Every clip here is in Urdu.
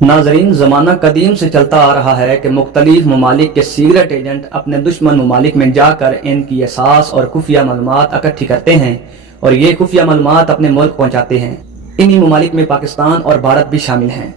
ناظرین، زمانہ قدیم سے چلتا آ رہا ہے کہ مختلف ممالک کے سیکرٹ ایجنٹ اپنے دشمن ممالک میں جا کر ان کی احساس اور خفیہ معلومات اکٹھی کرتے ہیں اور یہ خفیہ معلومات اپنے ملک پہنچاتے ہیں۔ انہی ممالک میں پاکستان اور بھارت بھی شامل ہیں۔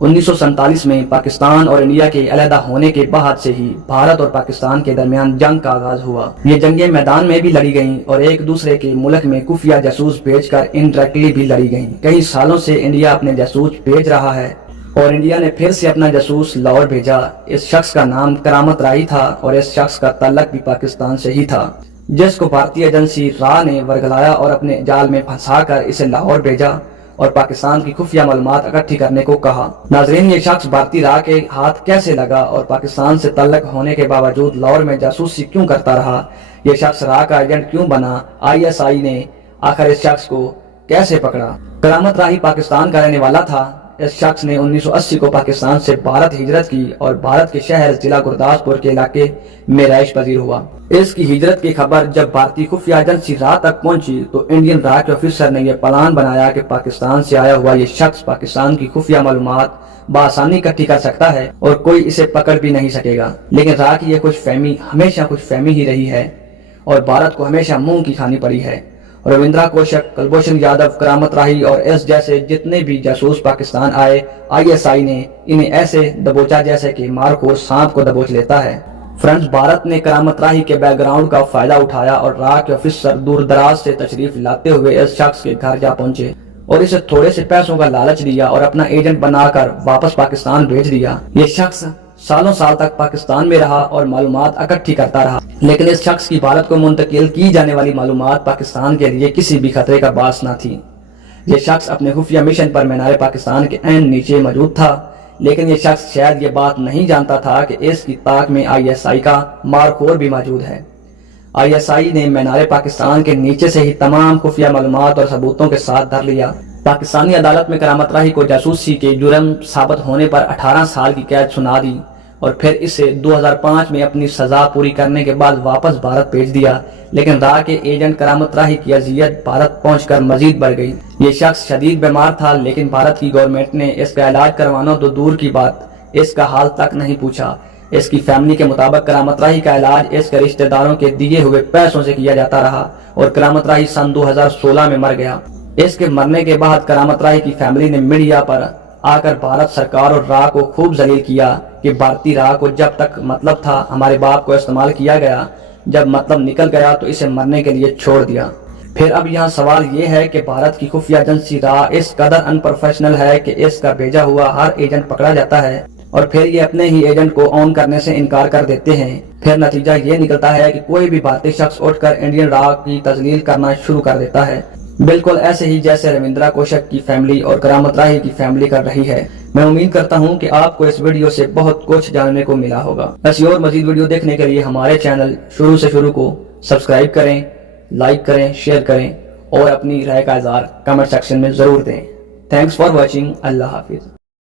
1947 میں پاکستان اور انڈیا کے علیحدہ ہونے کے بعد سے ہی بھارت اور پاکستان کے درمیان جنگ کا آغاز ہوا۔ یہ جنگیں میدان میں بھی لڑی گئیں اور ایک دوسرے کے ملک میں خفیہ جاسوس بھیج کر انڈائریکٹلی بھی لڑی گئیں۔ کئی سالوں سے انڈیا اپنے جاسوس بھیج رہا ہے اور انڈیا نے پھر سے اپنا جاسوس لاہور بھیجا۔ اس شخص کا نام کرامت راہی تھا اور اس شخص کا تعلق بھی پاکستان سے ہی تھا، جس کو بھارتی ایجنسی را نے ورگلایا اور اپنے جال میں پھنسا کر اسے لاہور بھیجا اور پاکستان کی خفیہ معلومات اکٹھی کرنے کو کہا۔ ناظرین، یہ شخص بھارتی را کے ہاتھ کیسے لگا اور پاکستان سے تعلق ہونے کے باوجود لاہور میں جاسوسی کیوں کرتا رہا؟ یہ شخص را کا ایجنٹ کیوں بنا؟ ISI نے آخر اس شخص کو کیسے پکڑا؟ کرامت راہی پاکستان کا رہنے والا تھا۔ اس شخص نے 1980 کو پاکستان سے بھارت ہجرت کی اور بھارت کے شہر ضلع گرداسپور کے علاقے میں رہائش پذیر ہوا۔ اس کی ہجرت کی خبر جب بھارتی خفیہ ایجنسی را تک پہنچی تو انڈین را کے آفیسر نے یہ پلان بنایا کہ پاکستان سے آیا ہوا یہ شخص پاکستان کی خفیہ معلومات بآسانی اکٹھی کر سکتا ہے اور کوئی اسے پکڑ بھی نہیں سکے گا۔ لیکن را کی یہ خوش فہمی ہمیشہ خوش فہمی ہی رہی ہے اور بھارت کو ہمیشہ منہ کی کھانی پڑی ہے۔ رویندرا کوشک، کلبھوشن یادو، کرامت راہی اور اس جیسے جتنے بھی جاسوس پاکستان آئے، ISI نے انہیں ایسے دبوچا جیسے کہ مارخور سانپ کو دبوچ لیتا ہے۔ فرینڈز، بھارت نے کرامت راہی کے بیک گراؤنڈ کا فائدہ اٹھایا اور را کے آفیسر دور دراز سے تشریف لاتے ہوئے اس شخص کے گھر جا پہنچے اور اسے تھوڑے سے پیسوں کا لالچ دیا اور اپنا ایجنٹ بنا کر واپس پاکستان بھیج دیا۔ یہ شخص سالوں سال تک پاکستان میں رہا اور معلومات اکٹھی کرتا رہا، لیکن اس شخص کی بھارت کو منتقل کی جانے والی معلومات پاکستان کے لیے کسی بھی خطرے کا باعث نہ تھی۔ یہ شخص اپنے خفیہ مشن پر مینار پاکستان کے عین نیچے موجود تھا، لیکن یہ شخص شاید یہ بات نہیں جانتا تھا کہ اس کی طاق میں ISI کا مارخور بھی موجود ہے۔ ISI نے مینار پاکستان کے نیچے سے ہی تمام خفیہ معلومات اور ثبوتوں کے ساتھ دھر لیا۔ پاکستانی عدالت میں کرامت راہی کو جاسوسی کے جرم ثابت ہونے پر 18 سال کی قید سنا دی اور پھر اسے 2005 میں اپنی سزا پوری کرنے کے بعد واپس بھارت بھیج دیا۔ لیکن را کے ایجنٹ کرامت راہی کی اذیت بھارت پہنچ کر مزید بڑھ گئی۔ یہ شخص شدید بیمار تھا، لیکن بھارت کی گورنمنٹ نے اس کا علاج کروانا تو دور کی بات، اس کا حال تک نہیں پوچھا۔ اس کی فیملی کے مطابق کرامت راہی کا علاج اس کے رشتہ داروں کے دیے ہوئے پیسوں سے کیا جاتا رہا اور کرامت راہی سن 2016 میں مر گیا۔ اس کے مرنے کے بعد کرامت راہی کی فیملی نے میڈیا پر آ کر بھارت سرکار اور را کو خوب ذلیل کیا کہ بھارتی را کو جب تک مطلب تھا ہمارے باپ کو استعمال کیا گیا، جب مطلب نکل گیا تو اسے مرنے کے لیے چھوڑ دیا۔ پھر اب یہاں سوال یہ ہے کہ بھارت کی خفیہ ایجنسی را اس قدر ان پروفیشنل ہے کہ اس کا بھیجا ہوا ہر ایجنٹ پکڑا جاتا ہے اور پھر یہ اپنے ہی ایجنٹ کو آن کرنے سے انکار کر دیتے ہیں۔ پھر نتیجہ یہ نکلتا ہے کہ کوئی بھی بھارتی شخص اٹھ کر انڈین را کی تذلیل کرنا شروع کر دیتا ہے، بالکل ایسے ہی جیسے رویندرا کوشک کی فیملی اور کرامت راہی کی فیملی کر رہی ہے۔ میں امید کرتا ہوں کہ آپ کو اس ویڈیو سے بہت کچھ جاننے کو ملا ہوگا۔ ایسی اور مزید ویڈیو دیکھنے کے لیے ہمارے چینل شروع سے شروع کو سبسکرائب کریں، لائک کریں، شیئر کریں اور اپنی رائے کا اظہار کمنٹ سیکشن میں ضرور دیں۔ Thanks for watching. اللہ حافظ۔